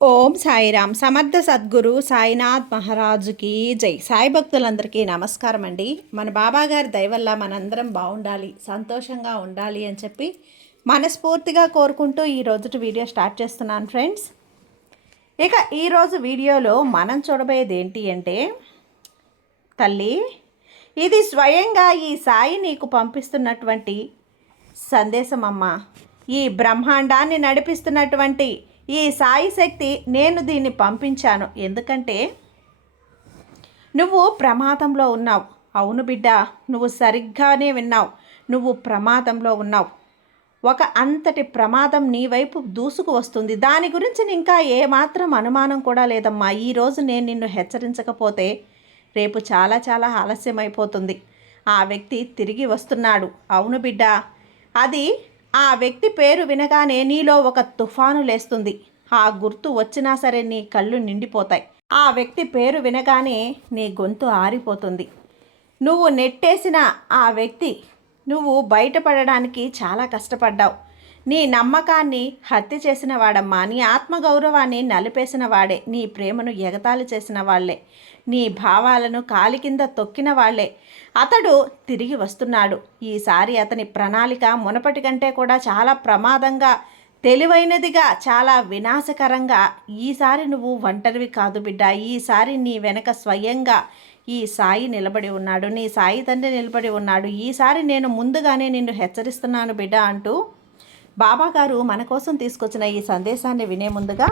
ఓం సాయిరామ్. సమర్థ సద్గురు సాయినాథ్ మహారాజుకి జై. సాయి భక్తులందరికీ నమస్కారం అండి. మన బాబాగారి దయ వల్ల మనందరం బాగుండాలి, సంతోషంగా ఉండాలి అని చెప్పి మనస్ఫూర్తిగా కోరుకుంటూ ఈ రోజుటి వీడియో స్టార్ట్ చేస్తున్నాను ఫ్రెండ్స్. ఇక ఈరోజు వీడియోలో మనం చూడబోయేది ఏంటి అంటే, తల్లి, ఇది స్వయంగా ఈ సాయి నీకు పంపిస్తున్నటువంటి సందేశం అమ్మ. ఈ బ్రహ్మాండాన్ని నడిపిస్తున్నటువంటి ఈ సాయి శక్తి నేను దీన్ని పంపించాను. ఎందుకంటే నువ్వు ప్రమాదంలో ఉన్నావు. అవును బిడ్డ, నువ్వు సరిగ్గానే విన్నావు. నువ్వు ప్రమాదంలో ఉన్నావు. ఒక అంతటి ప్రమాదం నీ వైపు దూసుకు వస్తుంది. దాని గురించి ఇంకా ఏమాత్రం అనుమానం కూడా లేదమ్మా. ఈరోజు నేను నిన్ను హెచ్చరించకపోతే రేపు చాలా చాలా ఆలస్యమైపోతుంది. ఆ వ్యక్తి తిరిగి వస్తున్నాడు. అవును బిడ్డ, అది ఆ వ్యక్తి పేరు వినగానే నీలో ఒక తుఫాను లేస్తుంది. ఆ గుర్తు వచ్చినా సరే నీ కళ్ళు నిండిపోతాయి. ఆ వ్యక్తి పేరు వినగానే నీ గొంతు ఆరిపోతుంది. నువ్వు నెట్టేసిన ఆ వ్యక్తి, నువ్వు బయటపడడానికి చాలా కష్టపడ్డావు. నీ నమ్మకాన్ని హత్య చేసిన వాడమ్మా. నీ ఆత్మగౌరవాన్ని నలిపేసిన వాడే. నీ ప్రేమను ఎగతాళి చేసిన వాళ్లే. నీ భావాలను కాలి కింద తొక్కిన వాళ్లే. అతడు తిరిగి వస్తున్నాడు. ఈసారి అతని ప్రణాళిక మునపటి కంటే కూడా చాలా ప్రమాదంగా, తెలివైనదిగా, చాలా వినాశకరంగా. ఈసారి నువ్వు ఒంటరివి కాదు బిడ్డ. ఈసారి నీ వెనక స్వయంగా ఈ సాయి నిలబడి ఉన్నాడు. నీ సాయి తండ్రి నిలబడి ఉన్నాడు. ఈసారి నేను ముందుగానే నిన్ను హెచ్చరిస్తున్నాను బిడ్డ అంటూ బాబాగారు మన కోసం తీసుకొచ్చిన ఈ సందేశాన్ని వినే ముందుగా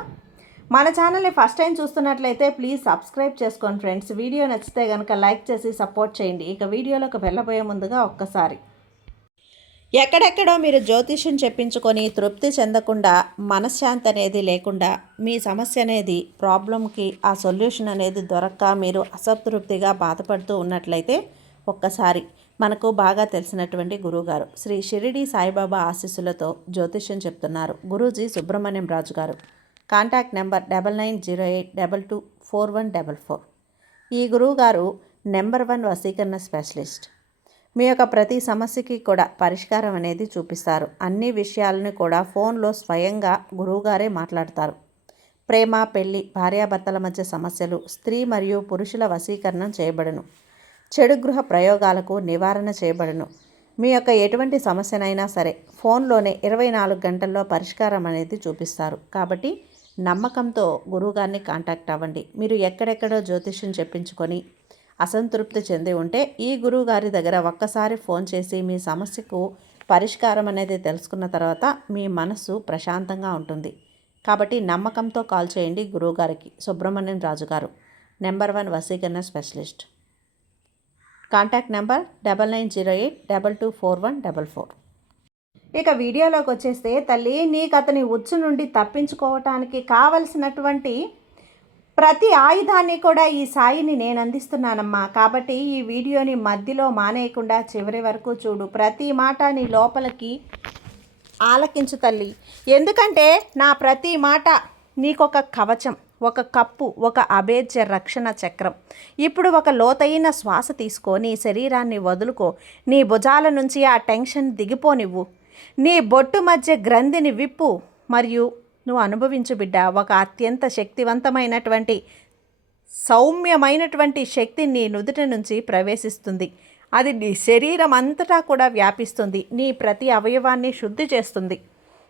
మన ఛానల్ని ఫస్ట్ టైం చూస్తున్నట్లయితే ప్లీజ్ సబ్స్క్రైబ్ చేసుకోండి ఫ్రెండ్స్. వీడియో నచ్చితే కనుక లైక్ చేసి సపోర్ట్ చేయండి. ఇక వీడియోలోకి వెళ్ళబోయే ముందుగా ఒక్కసారి, ఎక్కడెక్కడో మీరు జ్యోతిష్యం చెప్పించుకొని తృప్తి చెందకుండా, మనశ్శాంతి అనేది లేకుండా, మీ సమస్య అనేది ప్రాబ్లంకి ఆ సొల్యూషన్ అనేది దొరక్క మీరు అసంతృప్తిగా బాధపడుతూ ఉన్నట్లయితే ఒక్కసారి మనకు బాగా తెలిసినటువంటి గురువుగారు శ్రీ షిరిడి సాయిబాబా ఆశీస్సులతో జ్యోతిష్యం చెప్తున్నారు గురూజీ సుబ్రహ్మణ్యం రాజు గారు. Contact number 9908224144. ఈ గురువుగారు నెంబర్ 1 వశీకరణ స్పెషలిస్ట్. మీ యొక్క ప్రతి సమస్యకి కూడా పరిష్కారం అనేది చూపిస్తారు. అన్ని విషయాలను కూడా ఫోన్లో స్వయంగా గురువుగారే మాట్లాడతారు. ప్రేమ, పెళ్లి, భార్యాభర్తల మధ్య సమస్యలు, స్త్రీ మరియు పురుషుల వశీకరణం చేయబడును. చెడు గృహ ప్రయోగాలకు నివారణ చేయబడును. మీ యొక్క ఎటువంటి సమస్యనైనా సరే ఫోన్లోనే 24 గంటల్లో పరిష్కారం అనేది చూపిస్తారు. కాబట్టి నమ్మకంతో గురువుగారిని కాంటాక్ట్ అవ్వండి. మీరు ఎక్కడెక్కడో జ్యోతిష్యం చెప్పించుకొని అసంతృప్తి చెంది ఉంటే ఈ గురువుగారి దగ్గర ఒక్కసారి ఫోన్ చేసి మీ సమస్యకు పరిష్కారం అనేది తెలుసుకున్న తర్వాత మీ మనసు ప్రశాంతంగా ఉంటుంది. కాబట్టి నమ్మకంతో కాల్ చేయండి గురువుగారికి. సుబ్రహ్మణ్యం రాజు గారు, నెంబర్ 1 వశీకరణ స్పెషలిస్ట్. Contact number 9908224144. ఇక వీడియోలోకి వచ్చేస్తే, తల్లి, నీకు అతని ఉచ్చు నుండి తప్పించుకోవటానికి కావలసినటువంటి ప్రతి ఆయుధాన్ని కూడా ఈ సాయిని నేను అందిస్తున్నానమ్మా. కాబట్టి ఈ వీడియోని మధ్యలో మానేయకుండా చివరి వరకు చూడు. ప్రతి మాట నీ లోపలికి ఆలకించు తల్లి. ఎందుకంటే నా ప్రతి మాట నీకొక కవచం, ఒక కప్పు, ఒక అభేద్య రక్షణ చక్రం. ఇప్పుడు ఒక లోతైన శ్వాస తీసుకో. నీ శరీరాన్ని వదులుకో. నీ భుజాల నుంచి ఆ టెన్షన్ దిగిపోనివ్వు. నీ బొట్టు మధ్య గ్రంథిని విప్పు. మరియు నువ్వు అనుభవించు బిడ్డ. ఒక అత్యంత శక్తివంతమైనటువంటి, సౌమ్యమైనటువంటి శక్తి నీ నుదుటి నుంచి ప్రవేశిస్తుంది. అది నీ శరీరం అంతటా కూడా వ్యాపిస్తుంది. నీ ప్రతి అవయవాన్ని శుద్ధి చేస్తుంది.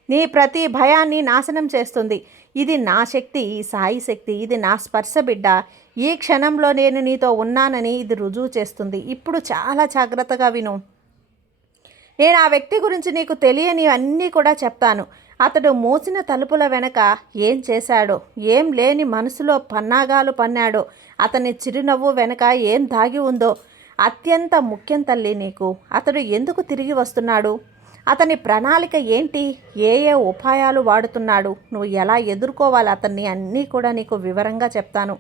నీ ప్రతి భయాన్ని నాశనం చేస్తుంది. ఇది నా శక్తి, ఈ సాయి శక్తి. ఇది నా స్పర్శ బిడ్డ. ఈ క్షణంలో నేను నీతో ఉన్నానని ఇది రుజువు చేస్తుంది. ఇప్పుడు చాలా జాగ్రత్తగా విను. నేను ఆ వ్యక్తి గురించి నీకు తెలియని అన్నీ కూడా చెప్తాను. అతడు మూసిన తలుపుల వెనక ఏం చేశాడో, ఏం లేని మనసులో పన్నాగాలు పన్నాడో, అతని చిరునవ్వు వెనక ఏం దాగి ఉందో అత్యంత ముఖ్యం తల్లి నీకు. అతడు ఎందుకు తిరిగి వస్తున్నాడు, అతని ప్రణాళిక ఏంటి, ఏ ఏ ఉపాయాలు వాడుతున్నాడు, నువ్వు ఎలా ఎదుర్కోవాలి అతన్ని, అన్నీ కూడా నీకు వివరంగా చెప్తాను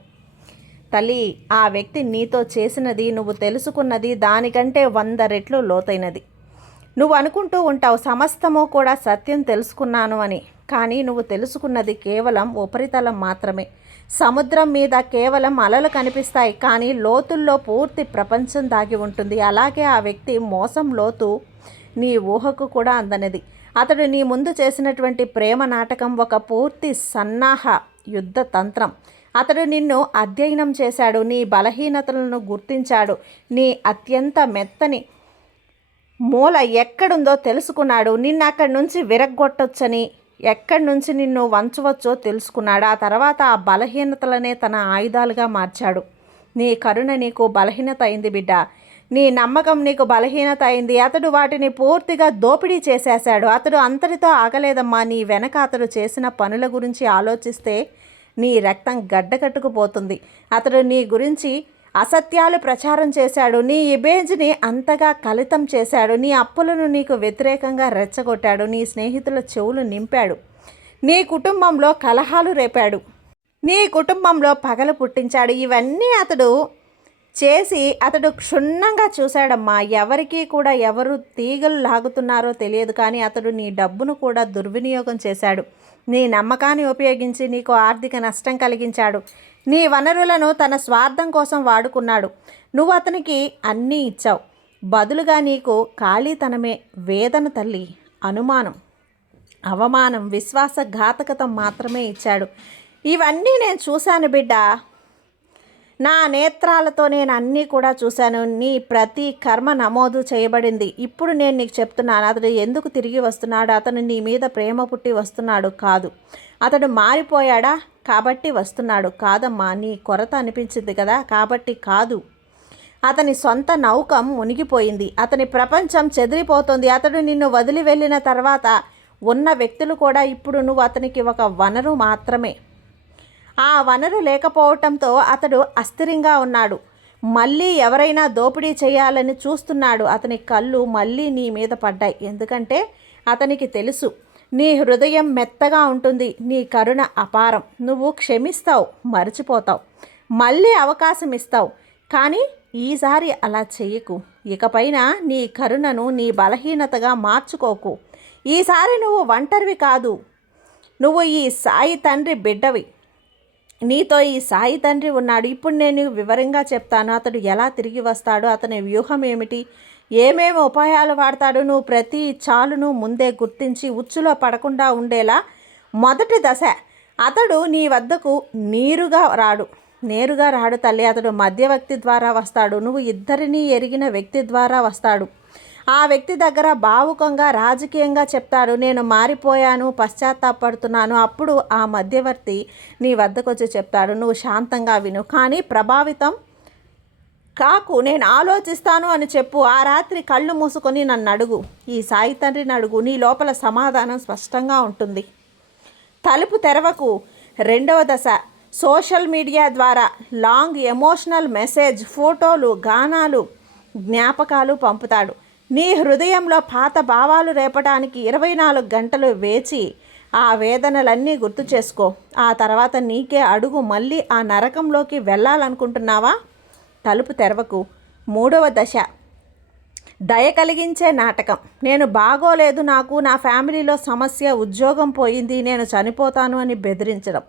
తల్లి. ఆ వ్యక్తి నీతో చేసినది, నువ్వు తెలుసుకున్నది దానికంటే 100 రెట్లు లోతైనది. నువ్వు అనుకుంటూ ఉంటావు సమస్తము కూడా సత్యం తెలుసుకున్నాను అని. కానీ నువ్వు తెలుసుకున్నది కేవలం ఉపరితలం మాత్రమే. సముద్రం మీద కేవలం అలలు కనిపిస్తాయి, కానీ లోతుల్లో పూర్తి ప్రపంచం దాగి ఉంటుంది. అలాగే ఆ వ్యక్తి మోసం లోతు నీ ఊహకు కూడా అందనిది. అతడు నీ ముందు చేసినటువంటి ప్రేమ నాటకం ఒక పూర్తి సన్నాహ యుద్ధ తంత్రం. అతడు నిన్ను అధ్యయనం చేశాడు, నీ బలహీనతలను గుర్తించాడు, నీ అత్యంత మెత్తని మూల ఎక్కడుందో తెలుసుకున్నాడు, నిన్ను అక్కడి నుంచి విరగ్గొట్టొచ్చని, ఎక్కడి నుంచి నిన్ను వంచవచ్చో తెలుసుకున్నాడు. ఆ తర్వాత ఆ బలహీనతలనే తన ఆయుధాలుగా మార్చాడు. నీ కరుణ నీకు బలహీనత అయింది బిడ్డ, నీ నమ్మకం నీకు బలహీనత అయింది. అతడు వాటిని పూర్తిగా దోపిడీ చేసేశాడు. అతడు అంతటితో ఆగలేదమ్మా. నీ వెనక అతడు చేసిన పనుల గురించి ఆలోచిస్తే నీ రక్తం గడ్డకట్టుకుపోతుంది. అతడు నీ గురించి అసత్యాలు ప్రచారం చేశాడు, నీ ఇమేజ్ని అంతగా కలితం చేశాడు, నీ అప్పులను నీకు వ్యతిరేకంగా రెచ్చగొట్టాడు, నీ స్నేహితుల చెవులు నింపాడు, నీ కుటుంబంలో కలహాలు రేపాడు, నీ కుటుంబంలో పగలు పుట్టించాడు. ఇవన్నీ అతడు చేసి అతడు క్షుణ్ణంగా చూశాడమ్మా. ఎవరికీ కూడా ఎవరు తీగలు లాగుతున్నారో తెలియదు, కానీ అతడు నీ డబ్బును కూడా దుర్వినియోగం చేశాడు. నీ నమ్మకాన్ని ఉపయోగించి నీకు ఆర్థిక నష్టం కలిగించాడు. నీ వనరులను తన స్వార్థం కోసం వాడుకున్నాడు. నువ్వు అతనికి అన్నీ ఇచ్చావు, బదులుగా నీకు ఖాళీతనమే, వేదన తల్లి, అనుమానం, అవమానం, విశ్వాసఘాతకత మాత్రమే ఇచ్చాడు. ఇవన్నీ నేను చూశాను బిడ్డ, నా నేత్రాలతో నేను అన్నీ కూడా చూశాను. నీ ప్రతి కర్మ నమోదు చేయబడింది. ఇప్పుడు నేను నీకు చెప్తున్నాను, అతడు ఎందుకు తిరిగి వస్తున్నాడు? అతను నీ మీద ప్రేమ పుట్టి వస్తున్నాడు కాదు. అతడు మారిపోయాడా కాబట్టి వస్తున్నాడు కాదమ్మా. నీ కొరత అనిపించింది కదా కాబట్టి కాదు. అతని సొంత నౌకం మునిగిపోయింది, అతని ప్రపంచం చెదిరిపోతుంది. అతడు నిన్ను వదిలి వెళ్ళిన తర్వాత ఉన్న వ్యక్తులు కూడా ఇప్పుడు నువ్వు అతనికి ఒక వనరు మాత్రమే. ఆ వనరు లేకపోవటంతో అతడు అస్థిరంగా ఉన్నాడు. మళ్ళీ ఎవరైనా దోపిడీ చేయాలని చూస్తున్నాడు. అతని కళ్ళు మళ్ళీ నీ మీద పడ్డాయి, ఎందుకంటే అతనికి తెలుసు నీ హృదయం మెత్తగా ఉంటుంది, నీ కరుణ అపారం. నువ్వు క్షమిస్తావు, మర్చిపోతావు, మళ్ళీ అవకాశం ఇస్తావు. కానీ ఈసారి అలా చెయ్యకు. ఇకపైన నీ కరుణను నీ బలహీనతగా మార్చుకోకు. ఈసారి నువ్వు ఒంటరివి కాదు, నువ్వు ఈ సాయి తండ్రి బిడ్డవి. నీతో ఈ సాయి తండ్రి ఉన్నాడు. ఇప్పుడు నేను వివరంగా చెప్తాను. అతడు ఎలా తిరిగి వస్తాడు, అతని వ్యూహం ఏమిటి, ఏమేమి ఉపాయాలు వాడతాడు. నువ్వు ప్రతి చాలును ముందే గుర్తించి ఉచ్చులో పడకుండా ఉండేలా మొదటి దశ, అతడు నీ వద్దకు నేరుగా రాడు తల్లి. అతడు మధ్యవర్తి ద్వారా వస్తాడు. నువ్వు ఇద్దరినీ ఎరిగిన వ్యక్తి ద్వారా వస్తాడు. ఆ వ్యక్తి దగ్గర భావుకంగా రాజకీయంగా చెప్తాడు, నేను మారిపోయాను, పశ్చాత్తాపడుతున్నాను. అప్పుడు ఆ మధ్యవర్తి నీ వద్దకు వచ్చి చెప్తాడు, నువ్వు శాంతంగా విను, కానీ ప్రభావితం కాకు, నేను ఆలోచిస్తాను అని చెప్పు. ఆ రాత్రి కళ్ళు మూసుకొని నన్ను అడుగు, ఈ సాయి తండ్రిని అడుగు. నీ లోపల సమాధానం స్పష్టంగా ఉంటుంది. తలుపు తెరవకు. రెండవ దశ, సోషల్ మీడియా ద్వారా లాంగ్ ఎమోషనల్ మెసేజ్, ఫోటోలు, గానాలు, జ్ఞాపకాలు పంపుతాడు. నీ హృదయంలో పాత భావాలు రేపడానికి 24 గంటలు వేచి ఆ వేదనలన్నీ గుర్తు చేసుకో. ఆ తర్వాత నీకే అడుగు. మళ్ళీ ఆ నరకంలోకి వెళ్ళాలనుకుంటున్నావా? తలుపు తెరవకు. మూడవ దశ, దయ కలిగించే నాటకం. నేను బాగోలేదు, నాకు నా ఫ్యామిలీలో సమస్య, ఉద్యోగం పోయింది, నేను చనిపోతాను అని బెదిరించడం.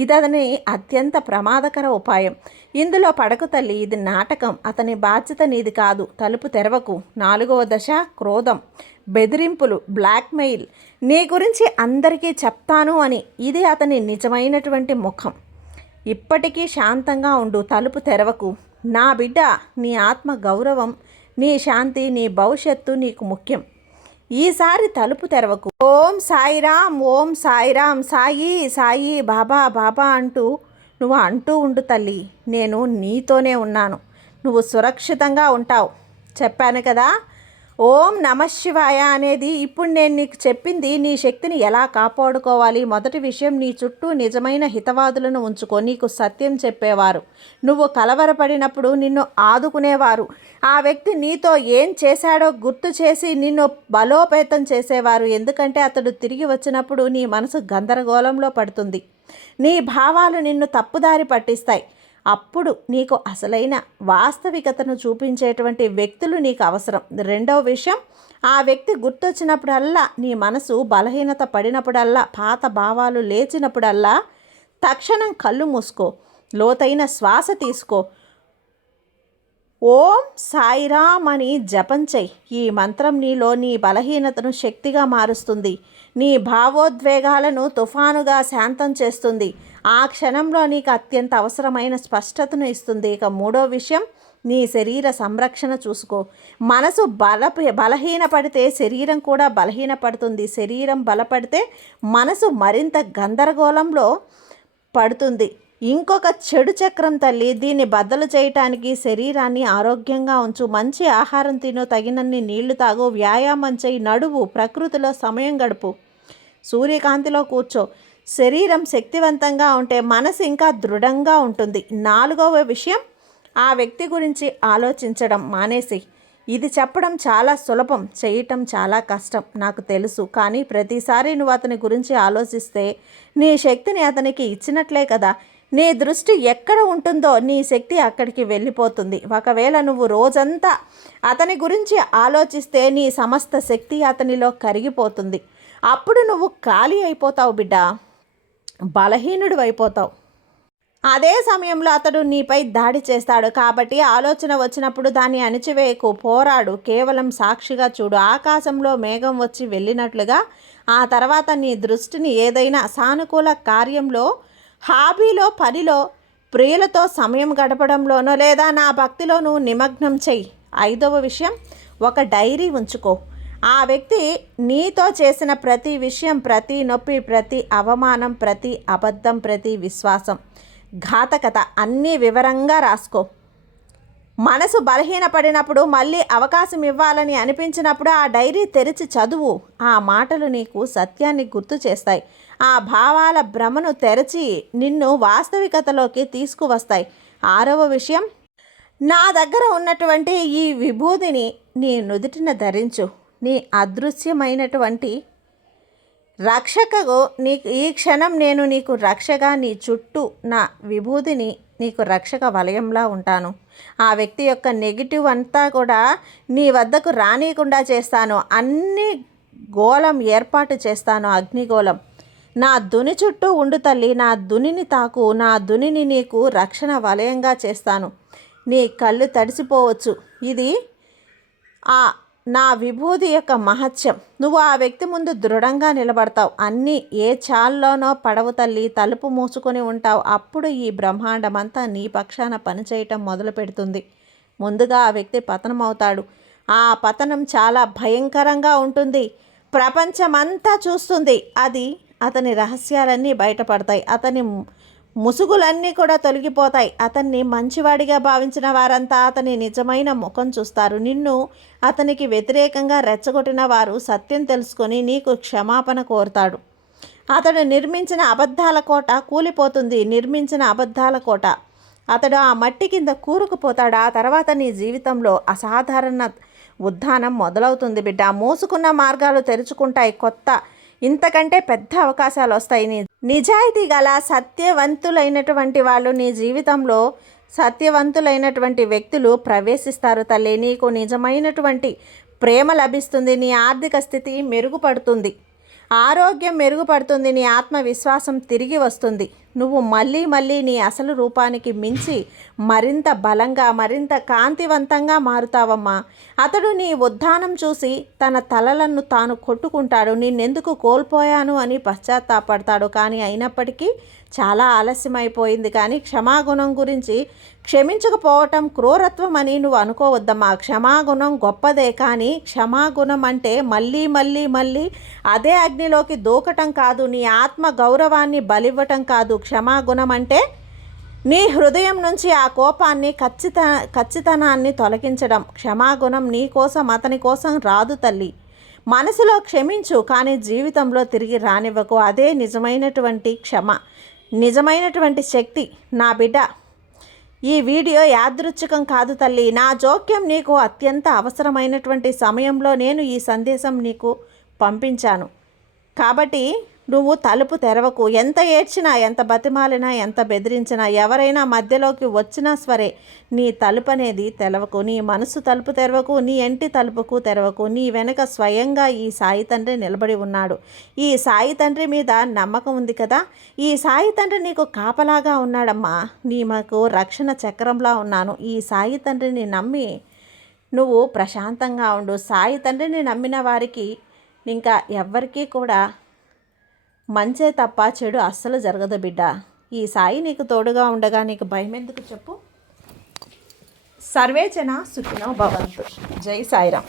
ఇది అతని అత్యంత ప్రమాదకర ఉపాయం. ఇందులో పడకు తల్లి, ఇది నాటకం. అతని బాధ్యత నీది కాదు. తలుపు తెరవకు. నాలుగవ దశ, క్రోధం, బెదిరింపులు, బ్లాక్మెయిల్. నీ గురించి అందరికీ చెప్తాను అని. ఇది అతని నిజమైనటువంటి ముఖం. ఇప్పటికీ శాంతంగా ఉండు. తలుపు తెరవకు. నా బిడ్డ, నీ ఆత్మ గౌరవం, నీ శాంతి, నీ భవిష్యత్తు నీకు ముఖ్యం. ఈసారి తలుపు తెరవకు. ఓం సాయిరామ్, ఓం సాయిరామ్, సాయి సాయి, బాబా బాబా అంటూ ఉండు తల్లి. నేను నీతోనే ఉన్నాను, నువ్వు సురక్షితంగా ఉంటావు. చెప్పాను కదా, ఓం నమఃశివాయ అనేది. ఇప్పుడు నేను నీకు చెప్పింది నీ శక్తిని ఎలా కాపాడుకోవాలి. మొదటి విషయం, నీ చుట్టూ నిజమైన హితవాదులను ఉంచుకో, నీకు సత్యం చెప్పేవారు, నువ్వు కలవరపడినప్పుడు నిన్ను ఆదుకునేవారు, ఆ వ్యక్తి నీతో ఏం చేశాడో గుర్తు చేసి నిన్ను బలోపేతం చేసేవారు. ఎందుకంటే అతడు తిరిగి వచ్చినప్పుడు నీ మనసు గందరగోళంలో పడుతుంది, నీ భావాలు నిన్ను తప్పుదారి పట్టిస్తాయి. అప్పుడు నీకు అసలైన వాస్తవికతను చూపించేటువంటి వ్యక్తులు నీకు అవసరం. రెండవ విషయం, ఆ వ్యక్తి గుర్తొచ్చినప్పుడల్లా, నీ మనసు బలహీనత పడినప్పుడల్లా, పాత భావాలు లేచినప్పుడల్లా తక్షణం కళ్ళు మూసుకో, లోతైన శ్వాస తీసుకో, ఓం సాయిరామ్ అని జపం చెయ్యి. ఈ మంత్రం నీలో నీ బలహీనతను శక్తిగా మారుస్తుంది, నీ భావోద్వేగాలను తుఫానుగా శాంతం చేస్తుంది. ఆ క్షణంలో నీకు అత్యంత అవసరమైన స్పష్టతను ఇస్తుంది. ఇక మూడో విషయం, నీ శరీర సంరక్షణ చూసుకో. మనసు బలహీనపడితే శరీరం కూడా బలహీనపడుతుంది. శరీరం బలపడితే మనసు మరింత గందరగోళంలో పడుతుంది. ఇంకొక చెడు చక్రం తల్లి. దీన్ని బద్దలు చేయటానికి శరీరాన్ని ఆరోగ్యంగా ఉంచు. మంచి ఆహారం తిను, తగినన్ని నీళ్లు తాగు, వ్యాయామం చేయి, నడువు, ప్రకృతిలో సమయం గడుపు, సూర్యకాంతిలో కూర్చో. శరీరం శక్తివంతంగా ఉంటే మనసు ఇంకా దృఢంగా ఉంటుంది. నాలుగవ విషయం, ఆ వ్యక్తి గురించి ఆలోచించడం మానేసి. ఇది చెప్పడం చాలా సులభం, చేయటం చాలా కష్టం నాకు తెలుసు. కానీ ప్రతిసారి నువ్వు అతని గురించి ఆలోచిస్తే నీ శక్తిని అతనికి ఇచ్చినట్లే కదా. నీ దృష్టి ఎక్కడ ఉంటుందో నీ శక్తి అక్కడికి వెళ్ళిపోతుంది. ఒకవేళ నువ్వు రోజంతా అతని గురించి ఆలోచిస్తే నీ సమస్త శక్తి అతనిలో కరిగిపోతుంది. అప్పుడు నువ్వు ఖాళీ అయిపోతావు బిడ్డ, బలహీనుడు అయిపోతావు. అదే సమయంలో అతడు నీపై దాడి చేస్తాడు. కాబట్టి ఆలోచన వచ్చినప్పుడు దాన్ని అణిచివేయకు, పోరాడు, కేవలం సాక్షిగా చూడు. ఆకాశంలో మేఘం వచ్చి వెళ్ళినట్లుగా ఆ తర్వాత నీ దృష్టిని ఏదైనా సానుకూల కార్యంలో, హాబీలో, పనిలో, ప్రియులతో సమయం గడపడంలోనో లేదా నా భక్తిలో నువ్వు నిమగ్నం చెయ్యి. ఐదవ విషయం, ఒక డైరీ ఉంచుకో. ఆ వ్యక్తి నీతో చేసిన ప్రతి విషయం, ప్రతి నొప్పి, ప్రతి అవమానం, ప్రతి అబద్ధం, ప్రతి విశ్వాసం, ఘాతకత అన్నీ వివరంగా రాసుకో. మనసు బలహీనపడినప్పుడు, మళ్ళీ అవకాశం ఇవ్వాలని అనిపించినప్పుడు ఆ డైరీ తెరిచి చదువు. ఆ మాటలు నీకు సత్యాన్ని గుర్తు చేస్తాయి. ఆ భావాల భ్రమను తెరచి నిన్ను వాస్తవికతలోకి తీసుకువస్తాయి. ఆరవ విషయం, నా దగ్గర ఉన్నటువంటి ఈ విభూదిని నీ నుదుటిన ధరించు. నీ అదృశ్యమైనటువంటి రక్షకకు నీకు ఈ క్షణం నేను నీకు రక్షగా, నీ చుట్టూ నా విభూదిని నీకు రక్షక వలయంలా ఉంటాను. ఆ వ్యక్తి యొక్క నెగిటివ్ అంతా కూడా నీ వద్దకు రానియకుండా చేస్తాను. అన్ని గోళం ఏర్పాటు చేస్తాను, అగ్నిగోళం. నా దుని చుట్టూ ఉండు తల్లి, నా దునిని తాకు, నా దునిని నీకు రక్షణ వలయంగా చేస్తాను. నీ కళ్ళు తడిసిపోవచ్చు, ఇది నా విభూది యొక్క మహత్యం. నువ్వు ఆ వ్యక్తి ముందు దృఢంగా నిలబడతావు. అన్నీ ఏ చాల్లోనో పడవు తల్లి, తలుపు మూసుకొని ఉంటావు. అప్పుడు ఈ బ్రహ్మాండమంతా నీ పక్షాన పనిచేయటం మొదలు పెడుతుంది. ముందుగా ఆ వ్యక్తి పతనమవుతాడు. ఆ పతనం చాలా భయంకరంగా ఉంటుంది. ప్రపంచమంతా చూస్తుంది. అతని రహస్యాలన్నీ బయటపడతాయి. అతని ముసుగులన్నీ కూడా తొలగిపోతాయి. అతన్ని మంచివాడిగా భావించిన వారంతా అతని నిజమైన ముఖం చూస్తారు. నిన్ను అతనికి వ్యతిరేకంగా రెచ్చగొట్టిన వారు సత్యం తెలుసుకొని నీకు క్షమాపణ కోరుతాడు. అతడు నిర్మించిన అబద్ధాల కోట కూలిపోతుంది. నిర్మించిన అబద్ధాల కోట. అతడు ఆ మట్టి కింద కూరుకుపోతాడు. ఆ తర్వాత నీ జీవితంలో అసాధారణ ఉద్ధానం మొదలవుతుంది బిడ్డ. మూసుకున్న మార్గాలు తెరుచుకుంటాయి. ఇంతకంటే పెద్ద అవకాశాలు వస్తాయి. నిజాయితీ గల సత్యవంతులైనటువంటి వాళ్ళు నీ జీవితంలో, సత్యవంతులైనటువంటి వ్యక్తులు ప్రవేశిస్తారు తల్లి. నీకు నిజమైనటువంటి ప్రేమ లభిస్తుంది. నీ ఆర్థిక స్థితి మెరుగుపడుతుంది. ఆరోగ్యం మెరుగుపడుతుంది. నీ ఆత్మవిశ్వాసం తిరిగి వస్తుంది. నువ్వు మళ్ళీ నీ అసలు రూపానికి మించి మరింత బలంగా, మరింత కాంతివంతంగా మారుతావమ్మా. అతడు నీ ఉద్ధానం చూసి తన తలలను తాను కొట్టుకుంటాడు. నిన్నెందుకు కోల్పోయాను అని పశ్చాత్తాపడతాడు. కానీ అయినప్పటికీ చాలా ఆలస్యమైపోయింది. కానీ క్షమాగుణం గురించి, క్షమించకపోవటం క్రూరత్వం అని నువ్వు అనుకోవద్దమ్మా. క్షమాగుణం గొప్పదే. కానీ క్షమాగుణం అంటే మళ్ళీ అదే అగ్నిలోకి దూకటం కాదు. నీ ఆత్మ గౌరవాన్ని బలివ్వటం కాదు. క్షమాగుణం అంటే నీ హృదయం నుంచి ఆ కోపాన్ని, ఖచ్చితనాన్ని తొలగించడం. క్షమాగుణం నీ కోసం, అతని కోసం రాదు తల్లి. మనసులో క్షమించు, కానీ జీవితంలో తిరిగి రానివ్వకు. అదే నిజమైనటువంటి క్షమ, నిజమైనటువంటి శక్తి. నా బిడ్డ, ఈ వీడియో యాదృచ్ఛికం కాదు తల్లి. నా జోక్యం నీకు అత్యంత అవసరమైనటువంటి సమయంలో నేను ఈ సందేశం నీకు పంపించాను. కాబట్టి నువ్వు తలుపు తెరవకు. ఎంత ఏడ్చినా, ఎంత బతిమాలినా, ఎంత బెదిరించినా, ఎవరైనా మధ్యలోకి వచ్చినా సరే నీ తలుపు అనేది తెరవకు. నీ మనసు తలుపు తెరవకు. నీ ఇంటి తలుపుకు తెరవకు. నీ వెనక స్వయంగా ఈ సాయి తండ్రి నిలబడి ఉన్నాడు. ఈ సాయి తండ్రి మీద నమ్మకం ఉంది కదా. ఈ సాయి తండ్రి నీకు కాపలాగా ఉన్నాడమ్మా. నీకు రక్షణ చక్రంలా ఉన్నాను. ఈ సాయి తండ్రిని నమ్మి నువ్వు ప్రశాంతంగా ఉండు. సాయి తండ్రిని నమ్మిన వారికి ఇంకా ఎవ్వరికీ కూడా మంచే తప్ప చెడు అస్సలు జరగదు బిడ్డ. ఈ సాయి నీకు తోడుగా ఉండగా నీకు భయం ఎందుకు చెప్పు. సర్వేజన సుఖినో భవంతు. జై సాయిరామ్.